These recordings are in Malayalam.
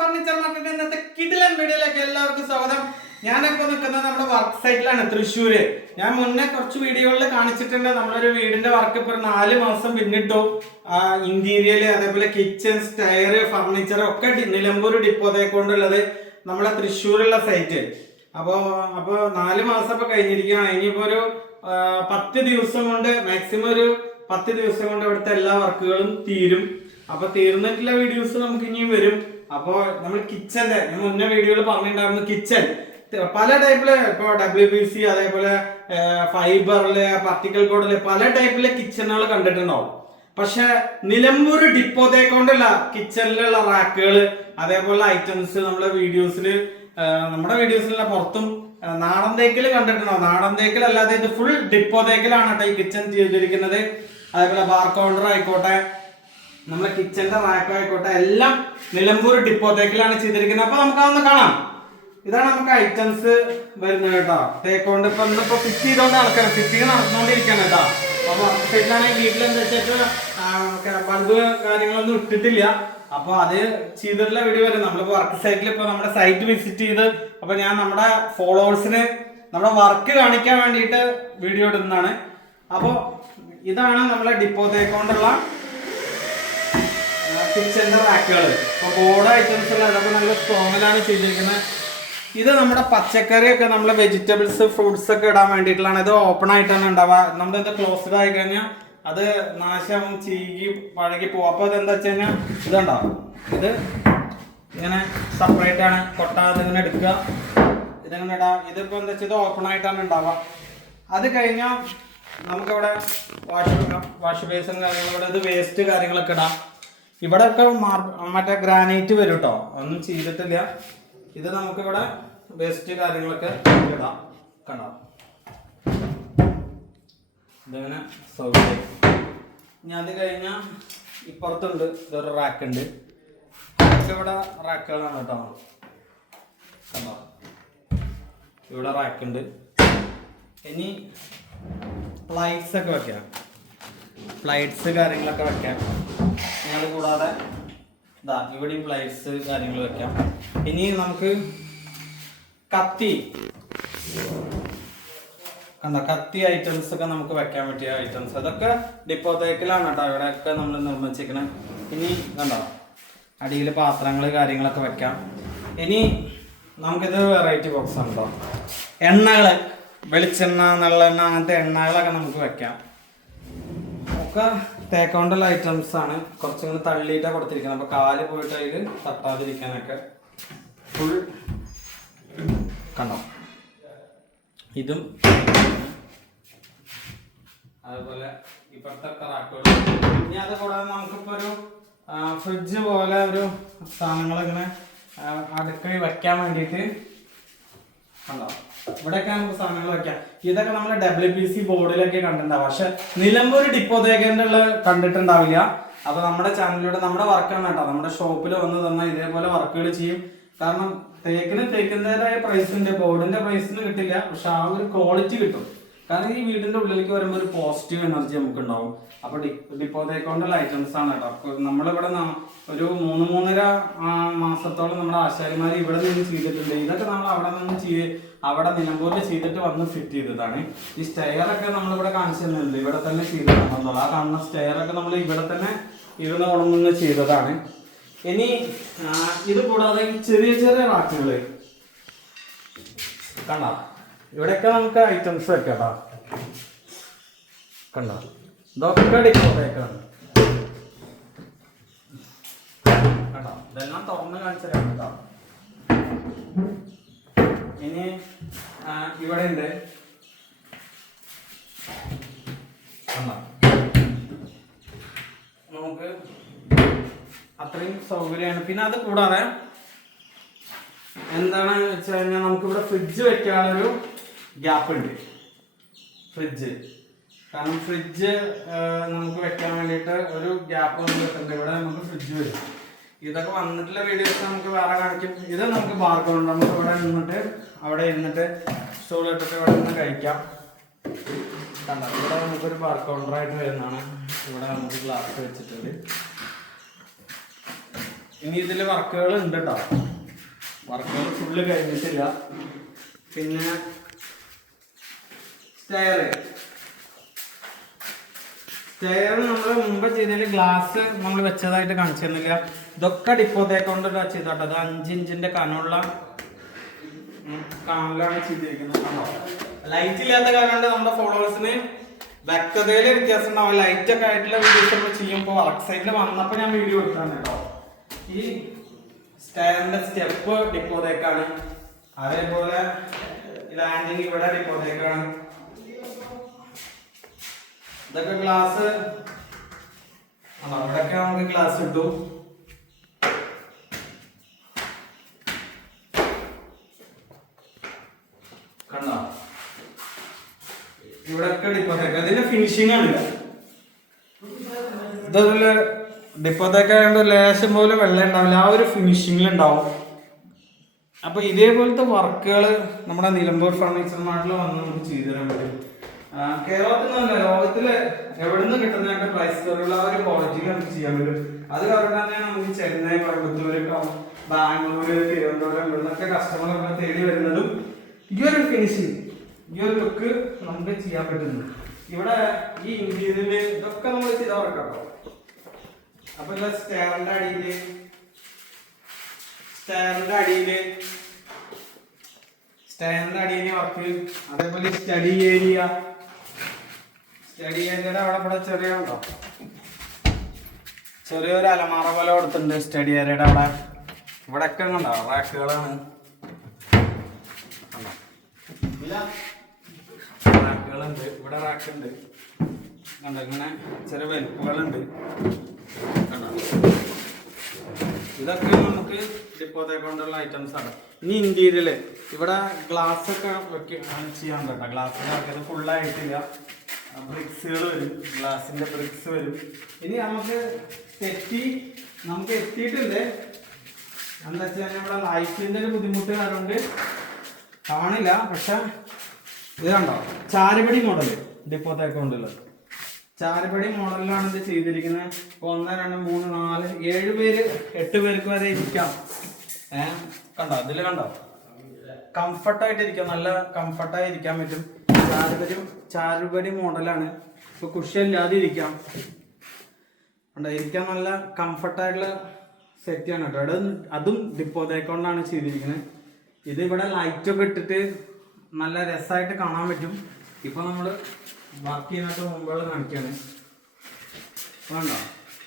ഫർണിച്ചർ മാർക്കറ്റ് ഇന്നത്തെ കിടിലൻ വീഡിയോയിലേക്ക് എല്ലാവർക്കും സ്വാഗതം. ഞാനൊക്കെ നിൽക്കുന്നത് നമ്മുടെ വർക്ക് സൈറ്റിലാണ് തൃശ്ശൂര്. ഞാൻ മുന്നേ കുറച്ച് വീഡിയോകളിൽ കാണിച്ചിട്ടുണ്ട്. നമ്മളൊരു വീടിന്റെ വർക്ക് ഇപ്പൊ നാല് മാസം പിന്നിട്ടു. ഇന്റീരിയൽ അതേപോലെ കിച്ചൺ സ്റ്റയർ ഫർണിച്ചർ ഒക്കെ നിലമ്പൂർ ഡിപ്പോതെ കൊണ്ടുള്ളത് നമ്മളെ തൃശ്ശൂരുള്ള സൈറ്റ് അപ്പോ അപ്പോൾ നാല് മാസം ഇപ്പൊ കഴിഞ്ഞിരിക്കുകയാണ്. ഇനിയിപ്പോ ഒരു പത്ത് ദിവസം കൊണ്ട് മാക്സിമം ഒരു പത്ത് ദിവസം കൊണ്ട് ഇവിടുത്തെ എല്ലാ വർക്കുകളും തീരും. അപ്പൊ തീർന്നിട്ടുള്ള വീഡിയോസ് നമുക്ക് ഇനിയും വരും. അപ്പോ നമ്മൾ കിച്ചന്റെ ഞാൻ മുന്നേ വീഡിയോയിൽ പറഞ്ഞിട്ടുണ്ടായിരുന്നു കിച്ചൺ പല ടൈപ്പിൽ ഇപ്പൊ ഡബ്ല്യു ബി സി അതേപോലെ ഫൈബറിൽ പർട്ടിക്കൽ ബോർഡിൽ പല ടൈപ്പിലെ കിച്ചണുകൾ കണ്ടിട്ടുണ്ടാവും. പക്ഷെ നിലമ്പൂർ ഡിപ്പോതെ കൊണ്ടുള്ള കിച്ചണിലുള്ള റാക്കുകൾ അതേപോലെ ഐറ്റംസ് നമ്മുടെ വീഡിയോസിൽ നമ്മുടെ വീഡിയോസിലുള്ള പുറത്തും നാടൻ തേക്കിൽ കണ്ടിട്ടുണ്ടോ നാടൻ തേക്കിൽ അല്ലാതെ ഇത് ഫുൾ ഡിപ്പോ തേക്കിലാണ് കേട്ടോ ഈ കിച്ചൺ ചെയ്തിരിക്കുന്നത്. അതേപോലെ ബാർ കൗണ്ടർ ആയിക്കോട്ടെ നമ്മളെ കിച്ചന്റെ റാക്കായിക്കോട്ടെ എല്ലാം നിലമ്പൂർ ഡിപ്പോ തേക്കിലാണ് ചെയ്തിരിക്കുന്നത്. അപ്പൊ നമുക്ക് അതൊന്ന് കാണാം. ഇതാണ് നമുക്ക് ഐറ്റംസ് വരുന്നത് കേട്ടോ. തേക്കൊണ്ട് ഇപ്പൊ ഇന്നിപ്പോ ഫിറ്റ് ചെയ്തോണ്ട് നടക്കാൻ ഫിറ്റിങ് നടന്നുകൊണ്ടിരിക്കുകയാണ് കേട്ടോ. അപ്പൊ സൈഡിലാണെങ്കിൽ വീട്ടിൽ എന്താ വെച്ചിട്ട് ബൾബ് കാര്യങ്ങളൊന്നും ഇട്ടിട്ടില്ല. അപ്പൊ അത് ചെയ്തിട്ടുള്ള വീഡിയോ വരും നമ്മളിപ്പോ വർക്ക് സൈറ്റിൽ ഇപ്പൊ നമ്മുടെ സൈറ്റ് വിസിറ്റ് ചെയ്ത് അപ്പൊ ഞാൻ നമ്മുടെ ഫോളോവേഴ്സിന് നമ്മുടെ വർക്ക് കാണിക്കാൻ വേണ്ടിയിട്ട് വീഡിയോ ഇടുന്നതാണ്. അപ്പോൾ ഇതാണ് നമ്മളെ ഡിപ്പോ തേക്കൊണ്ടുള്ള കിച്ചന്റെ റാക്കുകൾ ഇപ്പൊ ബോർഡ് ഐറ്റംസ് ഉള്ള അതൊക്കെ നല്ല സ്ട്രോങ്ങിലാണ് ചെയ്തിരിക്കുന്നത് ഇത് നമ്മുടെ പച്ചക്കറിയൊക്കെ നമ്മൾ വെജിറ്റബിൾസ് ഫ്രൂട്ട്സ് ഒക്കെ ഇടാൻ വേണ്ടിയിട്ടുള്ളതാണ്. ഇത് ഓപ്പൺ ആയിട്ടാണ് ഉണ്ടാവുക. നമ്മളിത് ക്ലോസ്ഡ് ആയി കഴിഞ്ഞാൽ അത് നാശം ചീകി പഴകി പോകും. അപ്പോൾ അതെന്താ എന്താ വെച്ച് കഴിഞ്ഞാൽ ഇതുണ്ടാവും ഇത് ഇങ്ങനെ സെപ്പറേറ്റ് ആണ്. കൊട്ടാതെ ഇങ്ങനെ എടുക്കുക. ഇതിങ്ങനെ ഇടാം. ഇതിപ്പോൾ എന്താ വെച്ചാൽ ഇത് ഓപ്പൺ ആയിട്ടാണ് ഉണ്ടാവുക. അത് കഴിഞ്ഞാൽ നമുക്കവിടെ വാഷ് വാഷ് ബേസും കാര്യങ്ങളും ഇവിടെ ഇത് വേസ്റ്റ് കാര്യങ്ങളൊക്കെ ഇടാം. ഇവിടെ ഒക്കെ മറ്റേ ഗ്രാനൈറ്റ് വരും കേട്ടോ ഒന്നും ചെയ്തിട്ടില്ല. ഇത് നമുക്കിവിടെ വേസ്റ്റ് കാര്യങ്ങളൊക്കെ ഇടാം. കണ്ടോ? ഇതങ്ങനെ സൗകര്യം ഇനി അത് കഴിഞ്ഞാൽ ഇപ്പുറത്തുണ്ട്. ഇതൊരു റാക്ക് ഉണ്ട്. ഇതൊക്കെ ഇവിടെ റാക്കുകളാണ് കേട്ടോ കണ്ടോ? ഇവിടെ റാക്ക് ഉണ്ട്. ഇനി ഫ്ലൈറ്റ്സ് ഒക്കെ വെക്കാം. ഫ്ലൈറ്റ്സ് കാര്യങ്ങളൊക്കെ വെക്കാം. അത് കൂടാതെ ഇതാ ഇവിടെയും പ്ലേറ്റ്സ് കാര്യങ്ങൾ വെക്കാം. ഇനി നമുക്ക് കത്തി. കണ്ട? കത്തി ഐറ്റംസ് ഒക്കെ നമുക്ക് വെക്കാൻ പറ്റിയ ഐറ്റംസ് അതൊക്കെ ഡിപ്പോത്തേക്കിലാണ് കേട്ടോ. ഇവിടെയൊക്കെ നമ്മൾ നിർമ്മിച്ചിരിക്കണേ. ഇനി കണ്ടോ? അടിയിൽ പാത്രങ്ങൾ കാര്യങ്ങളൊക്കെ വെക്കാം. ഇനി നമുക്കിത് വെറൈറ്റി ബോക്സ് കേട്ടോ. എണ്ണകൾ വെളിച്ചെണ്ണ നല്ലെണ്ണ അങ്ങനത്തെ എണ്ണകളൊക്കെ നമുക്ക് വെക്കാം. ഒക്കെ തേക്കോണ്ടുള്ള ഐറ്റംസ് ആണ്. കുറച്ചിങ്ങനെ തള്ളിയിട്ടാണ് കൊടുത്തിരിക്കുന്നത്. അപ്പൊ കാൽ പോയിട്ട് അതിൽ തട്ടാതിരിക്കാനൊക്കെ ഫുൾ കണ്ടോ? ഇതും അതുപോലെ ഇപ്പോഴത്തെ റാക്കുകൾ. ഇനി അത് കൂടാതെ നമുക്കിപ്പോ ഒരു ഫ്രിഡ്ജ് പോലെ ഒരു സാധനങ്ങൾ ഇങ്ങനെ അടുക്കി വെക്കാൻ വേണ്ടിയിട്ട് കണ്ടോ? ഇവിടെയൊക്കെ നമുക്ക് സാധനങ്ങൾ വെക്കാം. ഇതൊക്കെ നമ്മൾ ഡബ്ല്യു പി സി ബോർഡിലൊക്കെ കണ്ടിട്ടുണ്ടാവും. പക്ഷെ നിലമ്പൂർ ഡിപ്പോതേക്കന്റെ ഉള്ള കണ്ടിട്ടുണ്ടാവില്ല. അപ്പൊ നമ്മുടെ ചാനലിലൂടെ നമ്മുടെ വർക്കാണ് കേട്ടോ. നമ്മുടെ ഷോപ്പിൽ വന്ന് തന്നാൽ ഇതേപോലെ വർക്കുകൾ ചെയ്യും. കാരണം തേക്കിന് തേക്കിന്റെതായ പ്രൈസിന്റെ ബോർഡിന്റെ പ്രൈസിന് കിട്ടില്ല. പക്ഷെ ആ ഒരു ക്വാളിറ്റി കിട്ടും. കാരണം ഈ വീടിന്റെ ഉള്ളിലേക്ക് വരുമ്പോൾ ഒരു പോസിറ്റീവ് എനർജി നമുക്ക് ഉണ്ടാവും അപ്പൊ ഡിപ്പോ തേക്കോണ്ടുള്ള ഐറ്റംസ് ആണ് കേട്ടോ. നമ്മളിവിടെ ഒരു മൂന്ന് മൂന്നര മാസത്തോളം നമ്മുടെ ആശാരിമാർ ഇവിടെ നിന്ന് ചെയ്തിട്ടുണ്ട്. ഇതൊക്കെ നമ്മൾ അവിടെ നിന്ന് ചെയ്ത് അവിടെ നിലമ്പൂരിൽ ചെയ്തിട്ട് വന്ന് ഫിറ്റ് ചെയ്തതാണ്. ഈ സ്റ്റെയർ ഒക്കെ നമ്മളിവിടെ കാണിച്ചു തന്നിട്ടുണ്ട് ഇവിടെ തന്നെ ചെയ്തതാണ് ആ കാണുന്ന സ്റ്റെയർ ഒക്കെ നമ്മൾ ഇവിടെ തന്നെ ഇരുന്ന് ഉണങ്ങുന്ന ചെയ്തതാണ്. ഇനി ഇത് കൂടാതെ ചെറിയ ചെറിയ റാക്കുകൾ കണ്ട? ഇവിടെയൊക്കെ നമുക്ക് ഐറ്റംസ് വെക്കാം കണ്ട? ഇതൊക്കെ ഡിപ്പോട്ടേക്കാണ് കണ്ടോ? ഇതെല്ലാം തുറന്ന് കാണിച്ചു കേട്ടോ. ഇനി ഇവിടെ ഉണ്ട്. നമുക്ക് അത്രയും സൗകര്യമാണ്. പിന്നെ അത് കൂടാതെ എന്താണ് വെച്ച് കഴിഞ്ഞാൽ നമുക്കിവിടെ ഫ്രിഡ്ജ് വെക്കാനൊരു ഗ്യാപ്പ് ഉണ്ട്. ഫ്രിഡ്ജ് കാരണം ഫ്രിഡ്ജ് നമുക്ക് വെക്കാൻ വേണ്ടിയിട്ട് ഒരു ഗ്യാപ്പ് വന്നിട്ടുണ്ട് ഇവിടെ നമുക്ക് ഫ്രിഡ്ജ് വരും. ഇതൊക്കെ വന്നിട്ടുള്ള വീഡിയോസ് നമുക്ക് വേറെ കാണിക്കും. ഇത് നമുക്ക് ബാർക്കോണ്ട് നമുക്ക് ഇവിടെ നിന്നിട്ട് അവിടെ ഇരുന്നിട്ട് സ്റ്റൂൾ ഇട്ടിട്ട് ഇവിടെ നിന്ന് കഴിക്കാം. കണ്ടോ? ഇവിടെ നമുക്കൊരു ബാർക്കൗണ്ടറായിട്ട് വരുന്നതാണ്. ഇവിടെ നമുക്ക് ഗ്ലാസ് വെച്ചിട്ടുണ്ട് ഇനി ഇതിൽ വർക്കുകൾ ഉണ്ട് കേട്ടോ വർക്കുകൾ ഫുള്ള് കഴിഞ്ഞിട്ടില്ല. പിന്നെ സ്റ്റയർ സ്റ്റെയർ നമ്മൾ മുമ്പ് ചെയ്തതിൽ ഗ്ലാസ് നമ്മൾ വെച്ചതായിട്ട് കാണിച്ചു തന്നില്ല ഇതൊക്കെ ഡിപ്പോത്തെ കൊണ്ട് ചെയ്തോട്ടെ അത് അഞ്ച് ഇഞ്ചിന്റെ കാണലാണ് കനലാണ് ചെയ്തിരിക്കുന്നത് ലൈറ്റ് ഇല്ലാത്ത കാരണം നമ്മുടെ ഫോളോവേഴ്സിന് വ്യക്തതയിൽ വ്യത്യാസം ഉണ്ടാവും. ലൈറ്റ് ഒക്കെ ആയിട്ടുള്ള വീഡിയോസ് നമ്മൾ ചെയ്യുമ്പോൾ വർക്ക് സൈഡിൽ വന്നപ്പോൾ ഞാൻ വീഡിയോ എടുത്താണ് കേട്ടോ. ഈ സ്റ്റെയറിന്റെ സ്റ്റെപ്പ് ഡിപ്പോതേക്കാണ് അതേപോലെ ലാൻഡിങ് ഇവിടെ ഡിപ്പോതേക്കാണ് ഇതൊക്കെ ഗ്ലാസ് അവിടെയൊക്കെ നമുക്ക് ഗ്ലാസ് ഇട്ടു. കണ്ടോ? ഇവിടൊക്കെ ഡിപ്പോത്തേക്ക് അതിന്റെ ഫിനിഷിംഗ് ആണ്. ഇതൊരു ഡിപ്പോത്തേക്ക് ആയതുകൊണ്ട് ലേശം പോലെ വെള്ളം ഉണ്ടാവില്ല. ആ ഒരു ഫിനിഷിംഗിൽ അപ്പൊ ഇതേപോലത്തെ വർക്കുകൾ നമ്മുടെ നിലമ്പൂർ ഫർണിച്ചർ മാർട്ടിൽ വന്ന് നമുക്ക് ചെയ്തു തരാൻ പറ്റും. കേരളത്തിൽ നിന്നല്ല ലോകത്തിൽ എവിടുന്ന് കിട്ടുന്ന പ്രൈസ് ആ ഒരു ക്വാളിറ്റി നമുക്ക് ചെയ്യാൻ പറ്റും. അത് കാരണം തന്നെയാണ് നമുക്ക് ചെന്നൈ കോയമ്പത്തൂര് ബാംഗ്ലൂര് തിരുവനന്തപുരം ഇവിടുന്നൊക്കെ കസ്റ്റമർ നമ്മളെ തേടി വരുന്നതും ഈ ഒരു ഫിനിഷിങ് ഈ ഒരു ലുക്ക് നമുക്ക് ചെയ്യാൻ പറ്റുന്നു ഇവിടെ ഈ ഇന്ത്യയിലെ ഇതൊക്കെ നമ്മൾ ചെയ്ത വർക്കാട്ടോ അപ്പൊ ഇല്ല സ്റ്റെയറിന്റെ അടിയിൽ സ്റ്റെയറിന്റെ അടിയിൽ സ്റ്റെയറിന്റെ അടിയിൽ വർക്ക് അതേപോലെ സ്റ്റഡി ഏരിയ സ്റ്റഡി ഏരിയയുടെ അവിടെ ഇവിടെ ചെറിയ ഉണ്ടോ? ചെറിയൊരു അലമാറ പോലെ കൊടുത്തിട്ടുണ്ട് സ്റ്റഡി ഏരിയയുടെ അവിടെ. ഇവിടെ ഒക്കെ കണ്ടോ റാക്കുകളാണ്. റാക്കുകളുണ്ട് ഇവിടെ റാക്കുണ്ട്. കണ്ടോ ഇങ്ങനെ ചെറിയ വലിപ്പുകളുണ്ട്. കണ്ടോ? ഇതൊക്കെ നമുക്ക് ഡിപ്പോത്തെ കൊണ്ടുള്ള ഐറ്റംസ് ആണ്. ഇനി ഇന്റീരിയൽ ഇവിടെ ഗ്ലാസ് ഒക്കെ വെക്കാൻ ചെയ്യാൻ പറ്റാം ഗ്ലാസ് ഫുള്ളായിട്ടില്ല ബ്രിക്സുകൾ വരും ഗ്ലാസിന്റെ ബ്രിക്സ് വരും. ഇനി നമുക്ക് തെറ്റി നമുക്ക് എത്തിയിട്ടുണ്ട്. എന്താ വെച്ചാൽ ഇവിടെ ലൈറ്റിന്റെ ഒരു ബുദ്ധിമുട്ട് കാരണം കാണില്ല പക്ഷെ ഇത് കണ്ടോ? ചാരുപടി മോഡൽ ഡിപ്പോത്തെ അക്കൗണ്ടുള്ളത് ചാരുപടി മോഡലിലാണ് ഇത് ചെയ്തിരിക്കുന്നത്. ഒന്ന് രണ്ട് മൂന്ന് നാല് ഏഴ് പേര് എട്ട് പേർക്ക് വരെ ഇരിക്കാം. ഏഹ് കണ്ടോ? ഇതിൽ കണ്ടോ? കംഫർട്ടായിട്ട് ഇരിക്കാം നല്ല കംഫർട്ടായി ഇരിക്കാൻ പറ്റും. ചാരുപടി ചാരുപടി മോഡലാണ്. ഇപ്പൊ കുഷ്യല്ലാതെ ഇരിക്കാം. ഇരിക്കാൻ നല്ല കംഫർട്ടായിട്ടുള്ള സെറ്റാണ് കേട്ടോ. അത് അതും ഡിപ്പോ കൊണ്ടാണ് ചെയ്തിരിക്കുന്നത്. ഇത് ഇവിടെ ലൈറ്റ് ഒക്കെ ഇട്ടിട്ട് നല്ല രസമായിട്ട് കാണാൻ പറ്റും. ഇപ്പൊ നമ്മൾ വർക്ക് ചെയ്യുന്നതിന് മുമ്പുള്ള കാണിക്കാണ്. വേണ്ടോ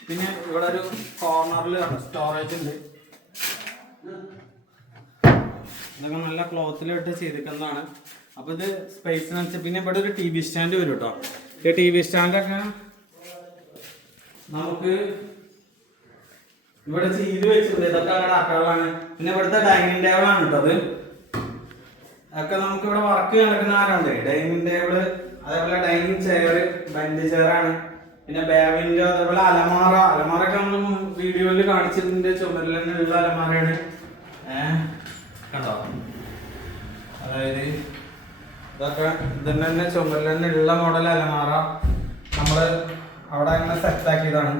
പിന്നെ ഇവിടെ ഒരു കോർണറിൽ സ്റ്റോറേജ് ഉണ്ട്. ഇതൊക്കെ നല്ല ക്ലോത്തിലിട്ട് ചെയ്തിരിക്കുന്നതാണ്. അപ്പൊ ഇത് സ്പേസിനനുസരിച്ച് പിന്നെ ഇവിടെ ഒരു ടി വി സ്റ്റാൻഡ് വരും കേട്ടോ ഈ ടി വി സ്റ്റാൻഡൊക്കെ നമുക്ക് ഇവിടെ ചെയ്ത് വെച്ചിട്ടുണ്ട്. ഇതൊക്കെ അവിടെ പിന്നെ ഇവിടുത്തെ ഡൈനിങ് ടേബിൾ ആണ് കേട്ടോ അത്. ഒക്കെ നമുക്ക് ഇവിടെ വർക്ക് നടക്കുന്ന ആരാണ്? ഡൈനിങ് ടേബിൾ അതേപോലെ ഡൈനിങ് ചെയർ ബെഞ്ച് ചെയറാണ് പിന്നെ ബാബിന്റെ അതേപോലെ അലമാറ. അലമാറ ഒക്കെ നമ്മൾ വീഡിയോയിൽ കാണിച്ചിട്ടുണ്ട്. ചുമരിൽ തന്നെ ഉള്ള അലമാറയാണ്. ഏഹ് കണ്ടോ? അതായത് ഇതൊക്കെ ഇതിന്റെ തന്നെ ചുമരിൽ തന്നെ ഉള്ള മോഡൽ അലമാറ നമ്മൾ അവിടെ അങ്ങനെ സെറ്റ് ആക്കിയതാണ്.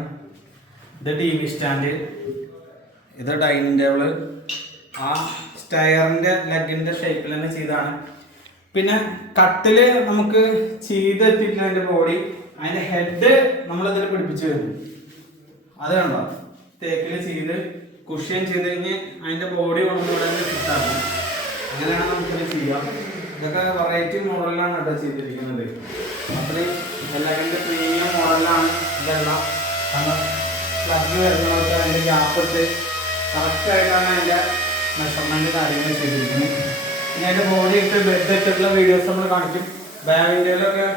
ഇത് ടി വി സ്റ്റാൻഡ് ഇത് ഡൈനിങ് ടേബിൾ ആ സ്റ്റയറിന്റെ ലെഗിന്റെ ഷേപ്പിൽ തന്നെ ചെയ്താണ് പിന്നെ കട്ടിൽ നമുക്ക് ചെയ്തെത്തിയിട്ടില്ല അതിന്റെ ബോഡി അതിന്റെ ഹെഡ് നമ്മൾ ഇതിൽ പിടിപ്പിച്ചു വരുന്നു അത് കണ്ടോ? തേക്കിൽ ചെയ്ത് കുഷ്യൻ ചെയ്ത് കഴിഞ്ഞ് അതിന്റെ ബോഡി കൊണ്ടുപോകാൻ ഫിറ്റാണ് അങ്ങനെയാണ് നമുക്കിത് ചെയ്യാം. ഇതൊക്കെ വെറൈറ്റി മോഡലിലാണ് കേട്ടോ ചെയ്തിരിക്കുന്നത്. അത്രയും എല്ലാവരുടെ പ്രീമിയം മോഡലിലാണ് ഇതെല്ലാം. കാരണം പ്ലഗ് വരുന്നവർക്ക് അതിന്റെ ഗ്യാപ്പ് കറക്റ്റായിട്ടാണ് അതിന്റെ മെഷർമെന്റ് കാര്യങ്ങൾ ചെയ്തിരിക്കുന്നത്. ഇനി അതിന്റെ ബോഡി ഇട്ട് ബെഡ് ഇട്ടിട്ടുള്ള വീഡിയോസ് നമ്മൾ കാണിക്കും. ബാഗിന്റെയിലൊക്കെ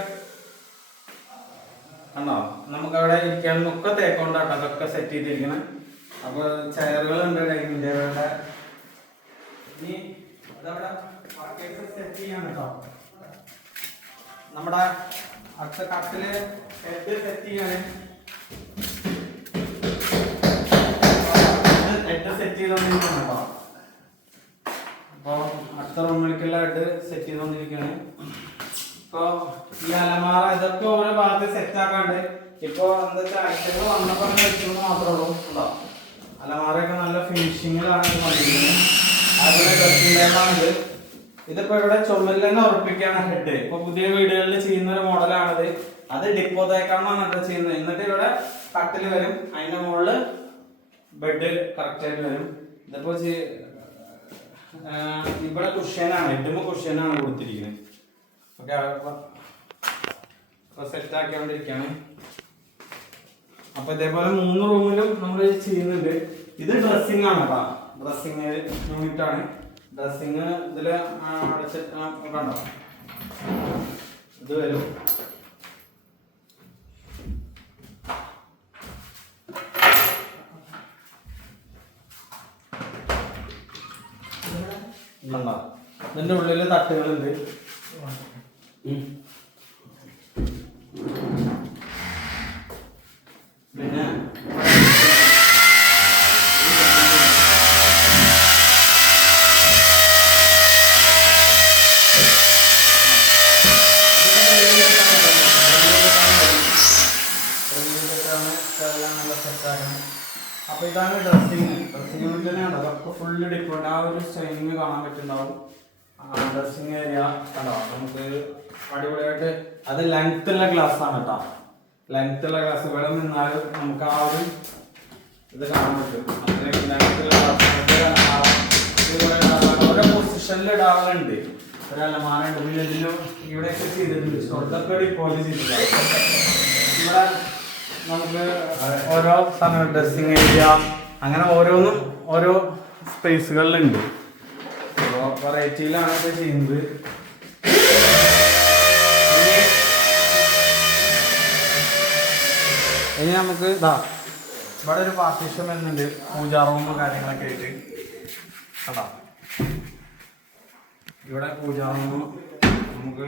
കണ്ടോ? നമുക്ക് അവിടെ ഇരിക്കാനൊക്കെ തേക്കൊണ്ടാട്ടോ അതൊക്കെ സെറ്റ് ചെയ്തിരിക്കണം. അപ്പോൾ ചെയറുകളുണ്ട് ഡൈനിങ് ടേബിളിന്റെ. ഇനി അതവിടെ സെറ്റ് ചെയ്യാൻ കേട്ടോ നമ്മുടെ അടുത്ത കട്ടിൽ ഹെഡ് സെറ്റ് ചെയ്യാണ് ഹെഡ് സെറ്റ് ചെയ്തോണ്ടിരിക്കണം കേട്ടോ അപ്പോൾ അടുത്ത റൂമിലേക്കുള്ള ഹെഡ് സെറ്റ് ചെയ്തോണ്ടിരിക്കുകയാണ് ഇപ്പോൾ ഈ അലമാറ ഇതൊക്കെ ഓരോ ഭാഗത്ത് സെറ്റ് ആക്കാണ്ട് ഇപ്പോൾ എന്താ വെച്ചാൽ ഐറ്റങ്ങൾ വന്നപ്പോ വെച്ചെന്ന് മാത്രമേ ഉള്ളൂ ഉണ്ടോ അലമാറയൊക്കെ നല്ല ഫിനിഷിങ്ങിലാണ് വന്നിരിക്കുന്നത്. അതുപോലെ ഡ്രസ്സിന്റെ ടേബിളാണിത് ഇതിപ്പോ ഇവിടെ ചുമലിൽ തന്നെ ഉറപ്പിക്കാണ് ഹെഡ്. ഇപ്പൊ പുതിയ വീടുകളിൽ ചെയ്യുന്ന ഒരു മോഡലാണിത്. അത് ഡിപ്പോ തേക്കാമെന്നാണ് കേട്ടോ ചെയ്യുന്നത്. എന്നിട്ട് ഇവിടെ കട്ടിൽ വരും. അതിന്റെ മുകളിൽ ബെഡ് കറക്റ്റ് ആയിട്ട് വരും. ഇതിപ്പോ ഇവിടെ കുഷ്യനാണ് ഹെഡുമ്പോ കുഷ്യനാണ് കൊടുത്തിരിക്കുന്നത്. ഓക്കെ അപ്പൊ സെറ്റ് ആക്കിക്കൊണ്ടിരിക്കുകയാണ്. അപ്പൊ ഇതേപോലെ മൂന്ന് റൂമിലും നമ്മൾ ചെയ്യുന്നുണ്ട്. ഇത് ഡ്രസ്സിംഗ് ആണ് കേട്ടോ ഡ്രസ്സിംഗ് യൂണിറ്റ് ആണ്. ഡ്രസ്സിംഗ് ഇതിൽ ആ, അടച്ച് കണ്ടോ? ഇത് വരും. കണ്ടോ? ഉള്ളിൽ തട്ടുകളുണ്ട് ഉം. പിന്നെ അപ്പൊ ഇതാണ് ഡ്രസ്സിങ് ഡ്രസ്സിങ് യൂണിറ്റ് തന്നെയാണ് അതൊക്കെ ഫുള്ള് ഡിഫറെന്റ് ആ ഒരു സ്റ്റൈലിങ് കാണാൻ പറ്റുന്നുണ്ടാവും. ഡ്രസ്സിങ് ഏരിയ കണ്ടോ? നമുക്ക് അടിപൊളിയായിട്ട് അത് ലെങ്ത് ഉള്ള ഗ്ലാസ് ആണ് കേട്ടോ ലെങ്ത് ഉള്ള ഗ്ലാസ് ഇവിടെ നിന്നാലും നമുക്ക് ആ ഒരു ഇത് കാണാൻ പറ്റും. അത്രയും ലെങ്ത് ഉള്ള ഗ്ലാസ് ഓരോ പൊസിഷനിൽ ഇടാറുണ്ട്. ഒരു അലമാര ഉണ്ട്. പിന്നെ ഇതിലും ഇവിടെയൊക്കെ ചെയ്തിട്ടുണ്ട്. ഷോർട്ടൊക്കെ ഡിപ്പോസിറ്റ് ചെയ്തിട്ടുണ്ട്. ഇവിടെ നമുക്ക് ഓരോ സമയം ഡ്രസ്സിങ് ഏരിയ അങ്ങനെ ഓരോന്നും ഓരോ സ്പേസുകളിലുണ്ട് വെറൈറ്റിയിലാണ് ഇത് ചെയ്യുന്നത്. ഇനി- നമുക്ക് ഇതാ ഇവിടെ ഒരു പാർട്ടീഷൻ വരുന്നുണ്ട്. പൂജാ റൂമും കാര്യങ്ങളൊക്കെ ആയിട്ട്. കണ്ടാ? ഇവിടെ പൂജാ റൂമും നമുക്ക്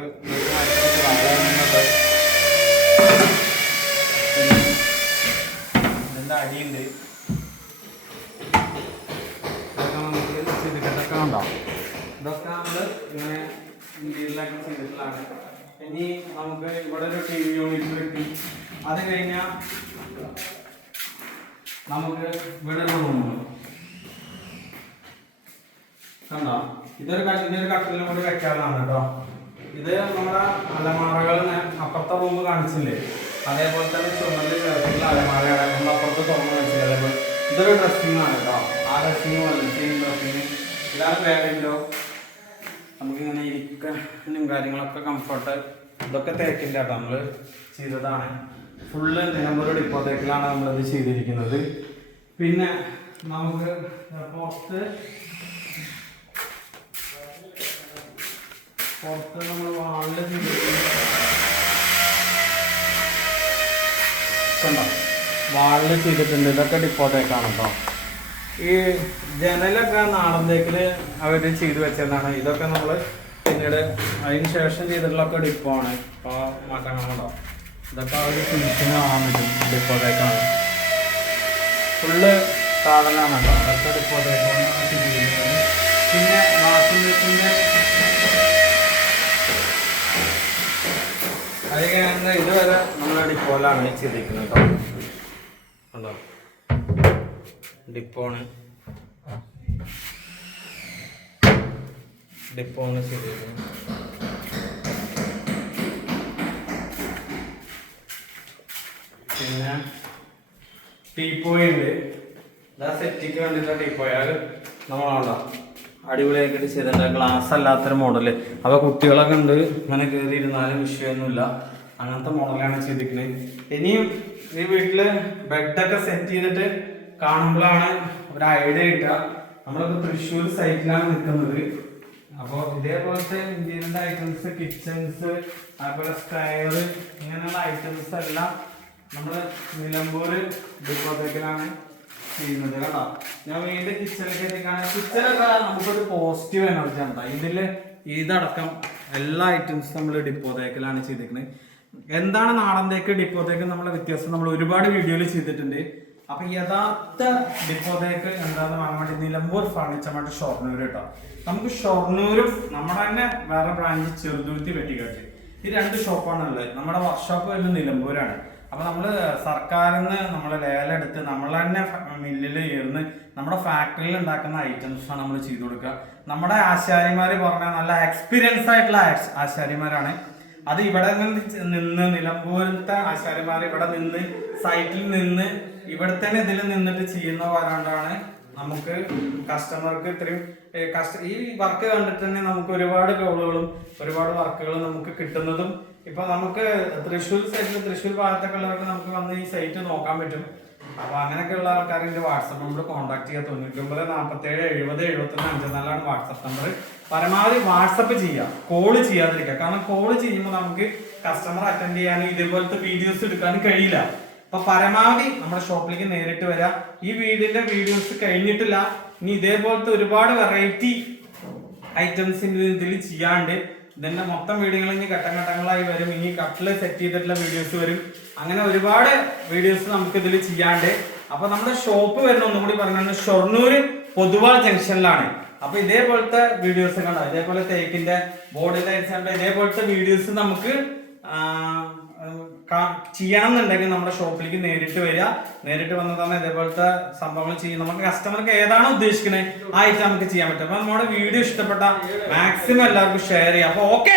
അടിയുണ്ട് ഇതൊക്കെ നമുക്ക് ചെയ്തിട്ടൊക്കെ ഉണ്ടാവും ഇതൊക്കെ നമ്മൾ ഇങ്ങനെ ഇന്ത്യയിലൊക്കെ ചെയ്തിട്ടുള്ളതാണ്. ഇനി നമുക്ക് ഇവിടെ ഒരു ടി വി യൂണിറ്റ് കിട്ടി. അത് കഴിഞ്ഞാൽ നമുക്ക് ഇവിടെ റൂമുണ്ട് കണ്ടോ? ഇതൊരു ഇതൊരു കട്ടിലും കൂടി വെക്കാവുന്നതാണ് കേട്ടോ. ഇത് നമ്മുടെ അലമാറകൾ അപ്പുറത്തെ റൂം കാണിച്ചില്ലേ? അതേപോലെ തന്നെ ചുമലിൽ ചേർത്തിട്ടുള്ള അലമാറയാണ് നമ്മൾ അപ്പുറത്ത് തുറന്ന് വെച്ചില്ല? അതേപോലെ ഇതൊരു ഡ്രസ്സിംഗ് ആണ് കേട്ടോ. ആ ഡ്രസ്സിംഗ് ഡ്രസ്സിംഗ് ഇതാണ് ബാഗിലോ ഇരിക്കാനും കാര്യങ്ങളൊക്കെ കംഫർട്ട് ഇതൊക്കെ തേക്കില്ല. കേട്ടോ നമ്മൾ ചെയ്തതാണ്. ഫുള്ള് നിലമ്പൂർ ഡിപ്പോ തേക്കിലാണ് നമ്മളിത് ചെയ്തിരിക്കുന്നത്. പിന്നെ നമുക്ക് പുറത്ത് പുറത്ത് നമ്മൾ വാളിൽ കണ്ടോ? വാളിൽ ചെയ്തിട്ടുണ്ട്. ഇതൊക്കെ ഡിപ്പോട്ടേക്കാണ് കേട്ടോ ഈ ജനലൊക്കെ നാടൻ തേക്കിൽ അവർ ചെയ്തു വെച്ചതാണ്. ഇതൊക്കെ നമ്മൾ പിന്നീട് അതിന് ശേഷം ചെയ്തിട്ടുള്ളൊക്കെ ഡിപ്പോ ആണ് ഇപ്പോൾ മാറ്റങ്ങളുണ്ടോ ഇതൊക്കെ ആ ഒരു ഫിനിഷിങ് ആവാൻ പറ്റും ഡിപ്പോട്ടേക്കാണ് ഫുള്ള് സാധനമാണ് കേട്ടോ. അതൊക്കെ ഡിപ്പോട്ടേക്കാണ് പിന്നെ വാഷിംഗ് അത് ഇതുവരെ നമ്മൾ ഡിപ്പോയിലാണ് ചെയ്തിരിക്കുന്നത് കേട്ടോ. കണ്ടോ? ഡിപ്പോണ് ഡിപ്പോണ് ചെയ്തിരിക്കുന്നത് പിന്നെ ടീപ്പോയി ഉണ്ട് ഇതാ സെറ്റിക്ക് വേണ്ടിയിട്ടുള്ള ടീപ്പോയി അത് നമ്മളാണല്ലോ അടിപൊളിയാക്കിയിട്ട് ചെയ്തിട്ടുണ്ട് ഗ്ലാസ് അല്ലാത്തൊരു മോഡൽ അപ്പൊ കുട്ടികളൊക്കെ ഉണ്ട് ഇങ്ങനെ കയറി ഇരുന്നാലും വിഷയമൊന്നുമില്ല. അങ്ങനത്തെ മോഡലാണ് ചെയ്തിരിക്കുന്നത് ഇനിയും ഈ വീട്ടിൽ ബെഡൊക്കെ സെറ്റ് ചെയ്തിട്ട് കാണുമ്പോഴാണ് ഒരു ഐഡിയ കിട്ടുക. നമ്മളൊക്കെ തൃശ്ശൂർ സൈറ്റിലാണ് നിൽക്കുന്നത്. അപ്പോൾ ഇതേപോലത്തെ ഇന്ത്യന്റെ ഐറ്റംസ് കിച്ചൺസ് അതുപോലെ സ്ക്വയർ ഇങ്ങനെയുള്ള ഐറ്റംസ് എല്ലാം നമ്മൾ നിലമ്പൂർ ഡിപ്പോത്തേക്കിലാണ് ചെയ്യുന്നത് കേട്ടോ. ഞാൻ വീണ്ടും കിച്ചണിലേക്ക് എത്തിക്കാണ്. കിച്ചണൊക്കെ നമുക്കൊരു പോസിറ്റീവ് എനർജി ആണ് ഇതിൽ ഇതടക്കം എല്ലാ ഐറ്റംസും നമ്മൾ ഡിപ്പോത്തേക്കിലാണ് ചെയ്തിരിക്കുന്നത്. എന്താണ് നാടൻ തേക്ക് ഡിപ്പോത്തേക്ക് നമ്മളെ വ്യത്യാസം? നമ്മൾ ഒരുപാട് വീഡിയോയിൽ ചെയ്തിട്ടുണ്ട്. അപ്പൊ യഥാർത്ഥ ഡിപ്പോത്തേക്ക് എന്താന്ന് പറയാൻ വേണ്ടി നിലമ്പൂർ ഫർണിച്ചർ മാർട്ട് ഷൊർണൂർ കേട്ടോ നമുക്ക് ഷൊർണൂരും നമ്മുടെ തന്നെ വേറെ ബ്രാഞ്ച് ചെറുതുരുത്തി വെട്ടിക്കാട്ട് ഈ രണ്ട് ഷോപ്പാണ് ഉള്ളത് നമ്മുടെ വർക്ക്ഷോപ്പ് വരുന്നത് നിലമ്പൂരാണ്. അപ്പൊ നമ്മൾ സർക്കാരിൽ നിന്ന് നമ്മൾ ലേല എടുത്ത് നമ്മൾ തന്നെ മില്ലിൽ ഇരുന്ന് നമ്മുടെ ഫാക്ടറിയിൽ ഉണ്ടാക്കുന്ന ഐറ്റംസ് ആണ് നമ്മൾ ചെയ്തു കൊടുക്കുക. നമ്മുടെ ആശാരിമാര് പറഞ്ഞ നല്ല എക്സ്പീരിയൻസ് ആയിട്ടുള്ള ആശാരിമാരാണ്. അത് ഇവിടെ നിന്ന് നിന്ന് നിലമ്പൂരത്തെ ആശാരിമാർ ഇവിടെ നിന്ന് സൈറ്റിൽ നിന്ന് ഇവിടെ തന്നെ ഇതിൽ നിന്നിട്ട് ചെയ്യുന്ന വരാണ്ടാണ്. നമുക്ക് കസ്റ്റമർക്ക് ഇത്രയും കസ്റ്റ ഈ വർക്ക് കണ്ടിട്ട് തന്നെ നമുക്ക് ഒരുപാട് കോളുകളും ഒരുപാട് വർക്കുകളും നമുക്ക് കിട്ടുന്നതും ഇപ്പൊ നമുക്ക് തൃശ്ശൂർ സൈഡിൽ തൃശ്ശൂർ ഭാഗത്തൊക്കെ ഉള്ളവർക്ക് നമുക്ക് വന്ന് ഈ സൈറ്റ് നോക്കാൻ പറ്റും. അപ്പൊ അങ്ങനെയൊക്കെയുള്ള ആൾക്കാർ എന്റെ വാട്സപ്പ് നമ്പർ കോൺടാക്ട് ചെയ്യുക തൊണ്ണൂറ്റി ഒമ്പത് നാൽപ്പത്തി ഏഴ് എഴുപത് എഴുപത്തൊന്ന് അഞ്ചെന്നാലാണ് വാട്സപ്പ് നമ്പർ പരമാവധി വാട്സപ്പ് ചെയ്യുക കോൾ ചെയ്യാതിരിക്കുക. കാരണം കോൾ ചെയ്യുമ്പോൾ നമുക്ക് കസ്റ്റമർ അറ്റൻഡ് ചെയ്യാനും ഇതേപോലത്തെ വീഡിയോസ് എടുക്കാനും കഴിയില്ല. അപ്പൊ പരമാവധി നമ്മുടെ ഷോപ്പിലേക്ക് നേരിട്ട് വരാം. ഈ വീടിന്റെ വീഡിയോസ് കഴിഞ്ഞിട്ടില്ല. ഇനി ഇതേപോലത്തെ ഒരുപാട് വെറൈറ്റി ഐറ്റംസ് ഇതിൽ ചെയ്യാണ്ട് ഇതിന്റെ മൊത്തം വീഡിയോകൾ ഇനി ഘട്ടം ഘട്ടങ്ങളായി വരും. ഇനി കട്ടിൽ സെറ്റ് ചെയ്തിട്ടുള്ള വീഡിയോസ് വരും. അങ്ങനെ ഒരുപാട് വീഡിയോസ് നമുക്ക് ഇതിൽ ചെയ്യാണ്ട്. അപ്പൊ നമ്മുടെ ഷോപ്പ് വരുന്ന ഒന്നും കൂടി പറഞ്ഞാൽ ഷൊർണൂര് പൊതുവാൾ ജംഗ്ഷനിലാണ്. അപ്പൊ ഇതേപോലത്തെ വീഡിയോസ് കണ്ടോ? ഇതേപോലെ തേക്കിന്റെ ബോർഡിന്റെ ഇതേപോലത്തെ വീഡിയോസ് നമുക്ക് ചെയ്യണം എന്നുണ്ടെങ്കിൽ നമ്മുടെ ഷോപ്പിലേക്ക് നേരിട്ട് വരിക. നേരിട്ട് വന്ന് തന്നെ ഇതേപോലത്തെ സംഭവങ്ങൾ ചെയ്യും. നമുക്ക് കസ്റ്റമർക്ക് ഏതാണോ ഉദ്ദേശിക്കുന്നത് ആ ഐറ്റം നമുക്ക് ചെയ്യാൻ പറ്റും. അപ്പൊ നമ്മുടെ വീഡിയോ ഇഷ്ടപ്പെട്ട മാക്സിമം എല്ലാവർക്കും ഷെയർ ചെയ്യാം അപ്പൊ ഓക്കെ